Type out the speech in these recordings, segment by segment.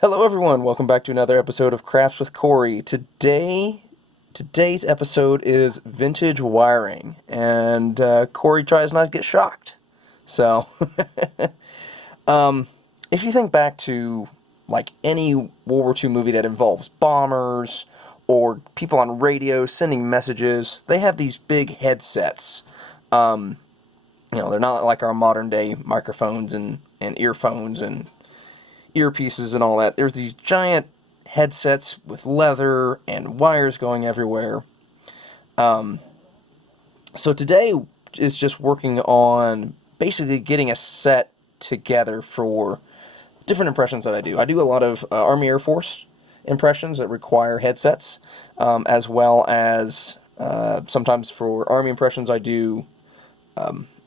Hello everyone, welcome back to another episode of Crafts with Corey. Today's episode is vintage wiring, and Corey tries not to get shocked. So, if you think back to like any World War II movie that involves bombers or people on radio sending messages, they have these big headsets. They're not like our modern day microphones and earphones and earpieces and all that. There's these giant headsets with leather and wires going everywhere. So today is just working on basically getting a set together for different impressions that I do. I do a lot of Army Air Force impressions that require headsets, as well as sometimes for Army impressions I do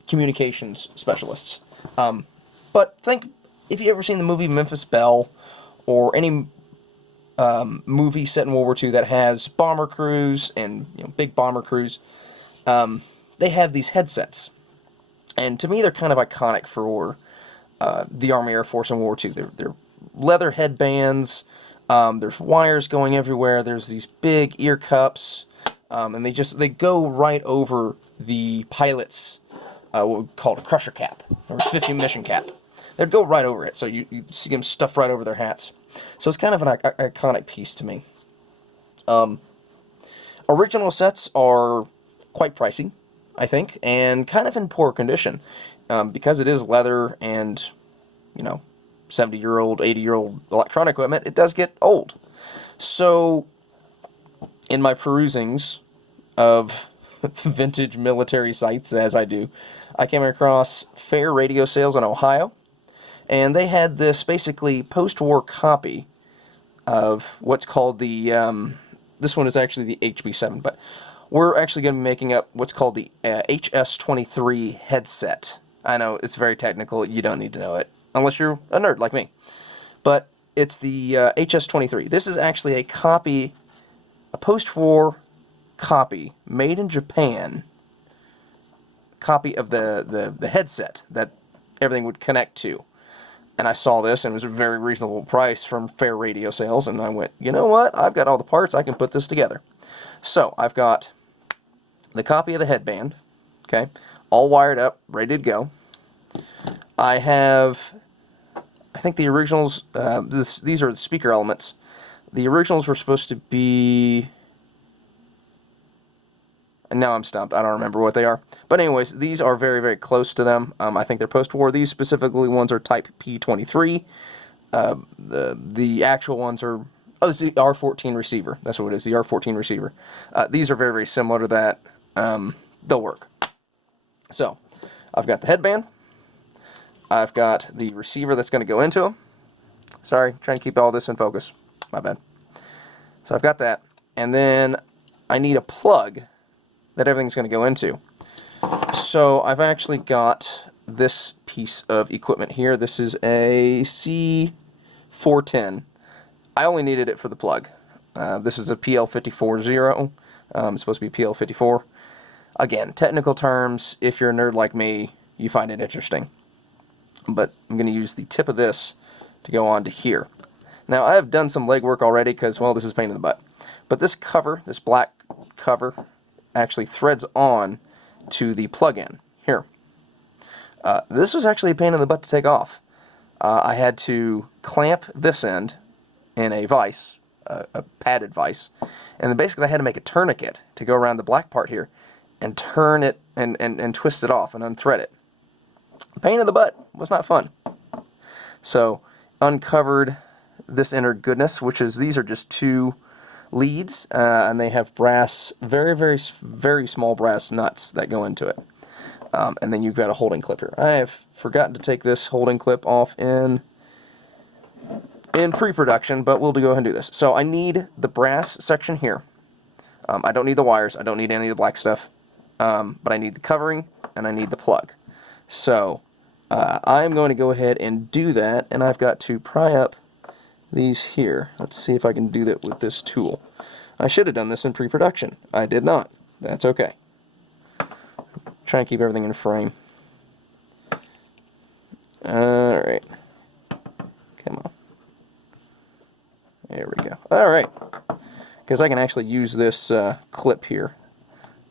communications specialists. But think, if you've ever seen the movie Memphis Bell, or any movie set in World War II that has bomber crews and big bomber crews, they have these headsets. And to me, they're kind of iconic for the Army Air Force in World War II. They're leather headbands. There's wires going everywhere. There's these big ear cups, and they go right over the pilot's what we call a crusher cap, or 50 mission cap. They'd go right over it, so you see them stuffed right over their hats. So it's kind of an iconic piece to me. Original sets are quite pricey, I think, and kind of in poor condition. Because it is leather and, 70-year-old, 80-year-old electronic equipment, it does get old. So, in my perusings of vintage military sites, as I do, I came across Fair Radio Sales in Ohio. And they had this basically post-war copy of what's called the, this one is actually the HB7, but we're actually going to be making up what's called the HS-23 headset. I know, it's very technical, you don't need to know it, unless you're a nerd like me. But it's the HS-23. This is actually a copy, a post-war copy, made in Japan, copy of the headset that everything would connect to. And I saw this, and it was a very reasonable price from Fair Radio Sales, and I went, you know what, I've got all the parts, I can put this together. So, I've got the copy of the headband, okay, all wired up, ready to go. I have, I think the originals, these are the speaker elements. The originals were supposed to be, and now I'm stumped, I don't remember what they are. But anyways, these are very, very close to them. I think they're post-war. These specifically ones are type P23. The actual ones are, oh, it's the R14 receiver. That's what it is, the R14 receiver. These are very, very similar to that. They'll work. So, I've got the headband. I've got the receiver that's going to go into them. Sorry, trying to keep all this in focus. My bad. So I've got that. And then I need a plug that everything's going to go into. So I've actually got this piece of equipment here. This is a C410. I only needed it for the plug. This is a PL540. It's supposed to be PL54. Again, technical terms, if you're a nerd like me, you find it interesting. But I'm going to use the tip of this to go on to here. Now, I have done some legwork already because, well, this is a pain in the butt. But this cover, this black cover, actually threads on to the plug-in here. This was actually a pain in the butt to take off. I had to clamp this end in a vise, a padded vise, and then basically I had to make a tourniquet to go around the black part here and turn it and twist it off and unthread it. Pain in the butt was not fun. So uncovered this inner goodness, which is, these are just two leads, and they have brass, very, very, very small brass nuts that go into it. And then you've got a holding clip here. I have forgotten to take this holding clip off in pre-production, but we'll go ahead and do this. So I need the brass section here. I don't need the wires, I don't need any of the black stuff, but I need the covering, and I need the plug. So I'm going to go ahead and do that, and I've got to pry up these here. Let's see if I can do that with this tool. I should have done this in pre-production. I did not. That's okay. Try and keep everything in frame. Alright. Come on. Alright, because I can actually use this clip here,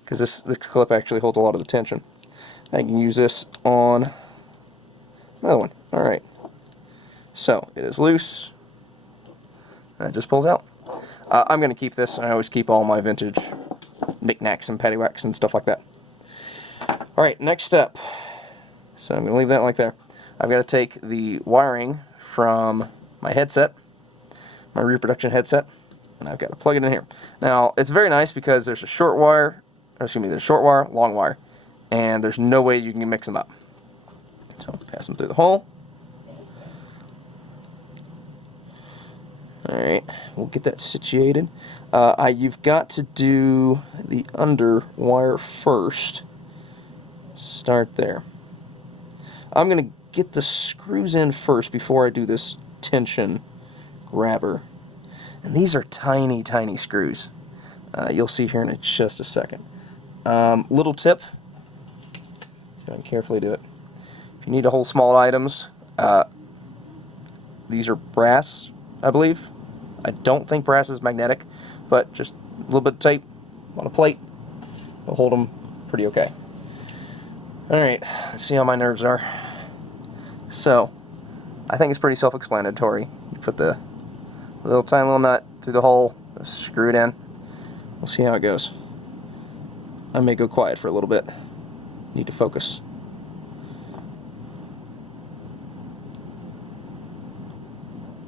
because this clip actually holds a lot of the tension. I can use this on another one. Alright, so it is loose, and it just pulls out. I'm going to keep this. I always keep all my vintage knickknacks and paddywhacks and stuff like that. Alright, next step. So I'm going to leave that like there. I've got to take the wiring from my headset, my reproduction headset, and I've got to plug it in here. Now, it's very nice because there's a short wire, or excuse me, there's short wire, long wire, and there's no way you can mix them up. So pass them through the hole. Alright, we'll get that situated. You've got to do the under wire first. Start there. I'm going to get the screws in first before I do this tension grabber. And these are tiny, tiny screws. You'll see here in just a second. Little tip. See if I can carefully do it. If you need to hold small items, these are brass, I believe. I don't think brass is magnetic, but just a little bit of tape on a plate will hold them pretty okay. Alright, let's see how my nerves are. So, I think it's pretty self-explanatory. You put the little tiny little nut through the hole, screw it in. We'll see how it goes. I may go quiet for a little bit. Need to focus.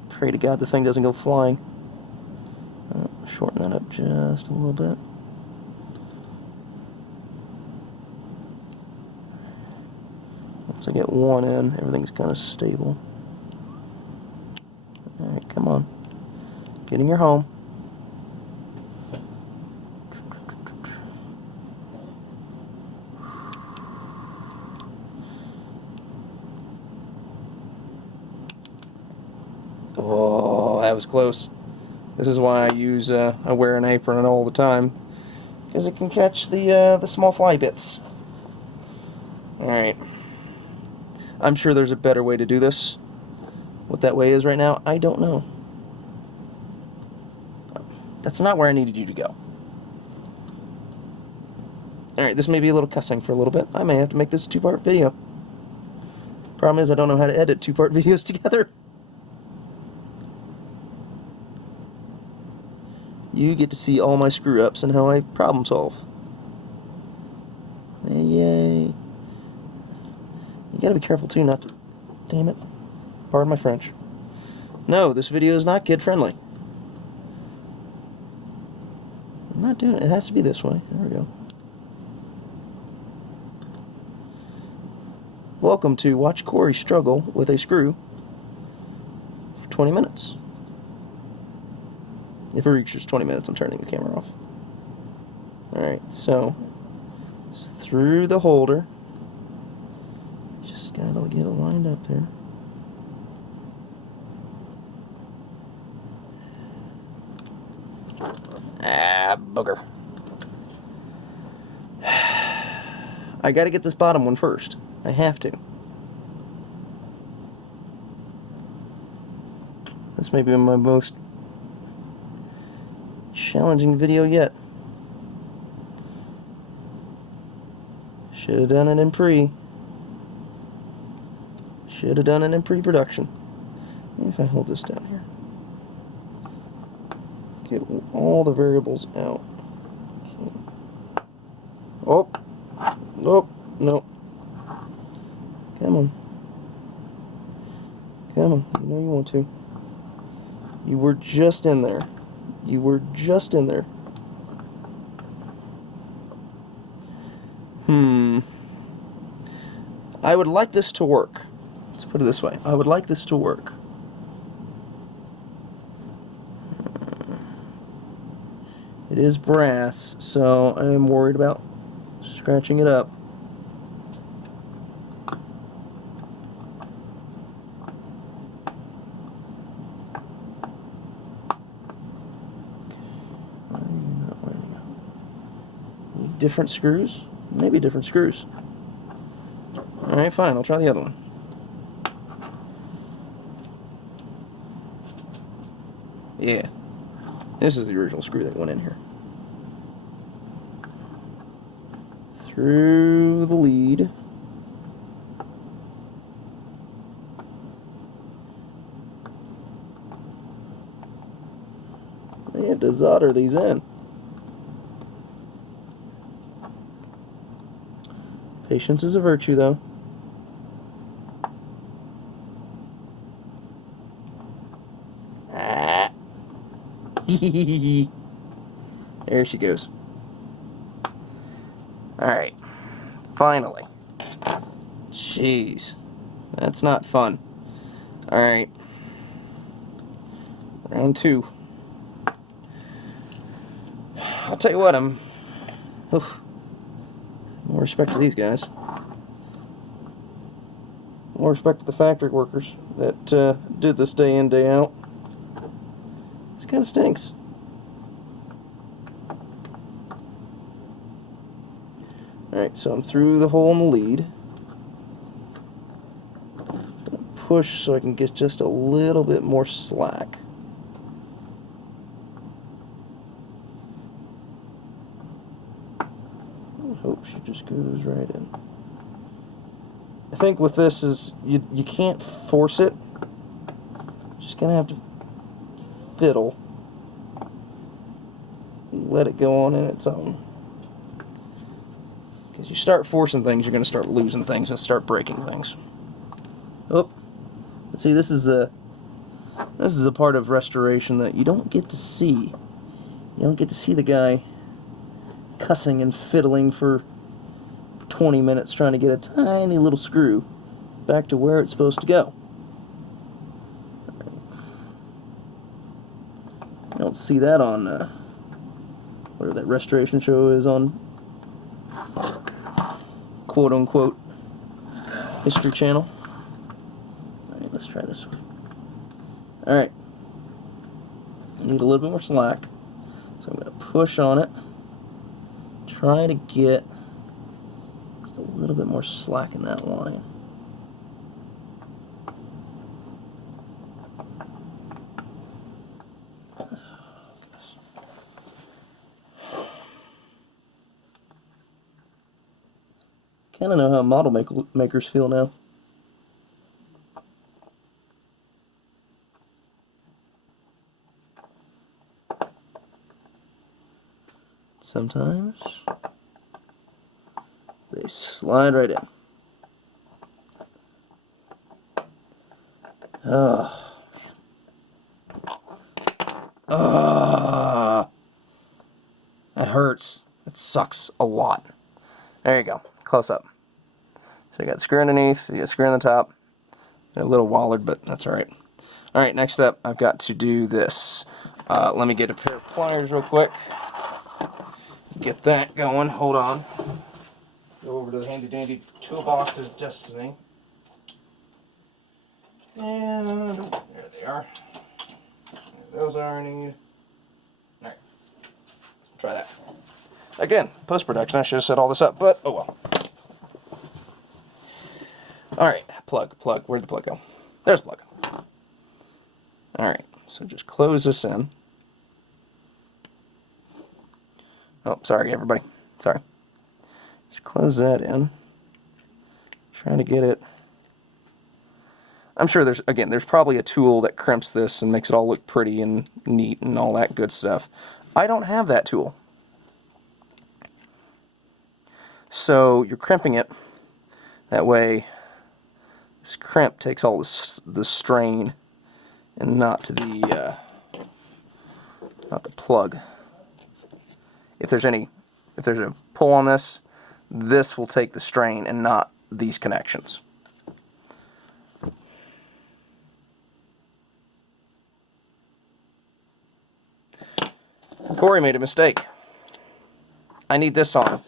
Pray to God the thing doesn't go flying. Shorten that up just a little bit. Once I get one in, everything's kind of stable. Alright, come on. Get in your home. Oh, that was close. This is why I wear an apron all the time, because it can catch the small fly bits. Alright. I'm sure there's a better way to do this. What that way is right now, I don't know. That's not where I needed you to go. Alright, this may be a little cussing for a little bit. I may have to make this a two-part video. Problem is, I don't know how to edit two-part videos together. You get to see all my screw-ups and how I problem solve. Yay. You gotta be careful too not to... Damn it. Pardon my French. No, this video is not kid-friendly. I'm not doing it. It has to be this way. There we go. Welcome to watch Corey struggle with a screw for 20 minutes. If it reaches 20 minutes, I'm turning the camera off. Alright, so it's through the holder. Just gotta get it lined up there. Ah, booger. I gotta get this bottom one first. I have to. This may be my most challenging video yet. Should have done it in pre. Should have done it in pre-production. Maybe if I hold this down here. Get all the variables out. Okay. Oh. Nope. Nope. Come on. Come on. You know you want to. You were just in there. You were just in there. I would like this to work. Let's put it this way. I would like this to work. It is brass, so I am worried about scratching it up. Different screws? Maybe different screws. Alright, fine, I'll try the other one. Yeah. This is the original screw that went in here. Through the lead. I have to solder these in. Patience is a virtue, though. Ah. There she goes. Alright. Finally. Jeez. That's not fun. Alright. Round 2. I'll tell you what, more respect to these guys. More respect to the factory workers that did this day in, day out. This kind of stinks. Alright, so I'm through the hole in the lead. Push so I can get just a little bit more slack. I hope she just goes right in. I think with this is you can't force it. Just gonna have to fiddle. Let it go on in its own. Because you start forcing things, you're gonna start losing things and start breaking things. Oh, see, this is a part of restoration that you don't get to see. You don't get to see the guy cussing and fiddling for 20 minutes trying to get a tiny little screw back to where it's supposed to go. You don't see that on whatever that restoration show is on, quote unquote, History Channel. Alright, let's try this one. Alright. I need a little bit more slack. So I'm going to push on it. Try to get just a little bit more slack in that line. Kind of know how model makers feel now. Sometimes they slide right in. Oh, man. That hurts. That sucks a lot. There you go. Close up. So you got screw underneath, you got screw on the top. A little wallered, but that's alright. Alright, next up, I've got to do this. Let me get a pair of pliers real quick. Get that going. Hold on. Go over to the handy dandy toolbox of destiny. And there they are. There those are. I need. Alright. Try that. Again, post-production, I should have set all this up, but oh well. Alright, plug. Where'd the plug go? There's the plug. Alright, so just close this in. Oh, sorry everybody. Sorry. Just close that in. Trying to get it. I'm sure there's probably a tool that crimps this and makes it all look pretty and neat and all that good stuff. I don't have that tool. So you're crimping it. That way this crimp takes all the strain and not the plug. If there's a pull on this, this will take the strain and not these connections. Corey made a mistake. I need this on.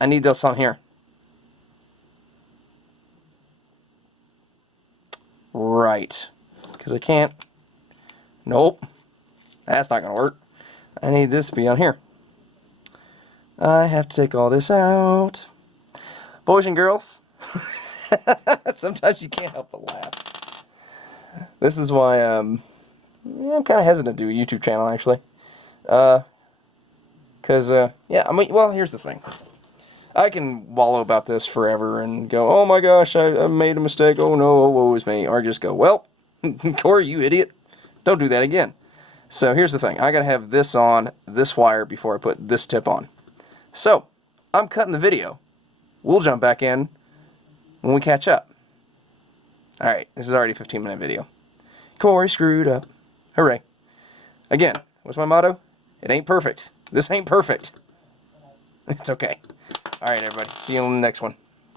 I need this on here. Right. Because I can't. Nope. That's not going to work. I need this to be on here. I have to take all this out. Boys and girls, sometimes you can't help but laugh. This is why Yeah, I'm kind of hesitant to do a YouTube channel, actually. Because, yeah, I mean, well, here's the thing. I can wallow about this forever and go, oh my gosh, I made a mistake, oh no, oh woe is me. Or just go, well, Corey, you idiot. Don't do that again. So here's the thing. I got to have this on, this wire, before I put this tip on. So, I'm cutting the video. We'll jump back in when we catch up. Alright, this is already a 15-minute video. Corey screwed up. Hooray. Again, what's my motto? It ain't perfect. This ain't perfect. It's okay. Alright, everybody. See you on the next one.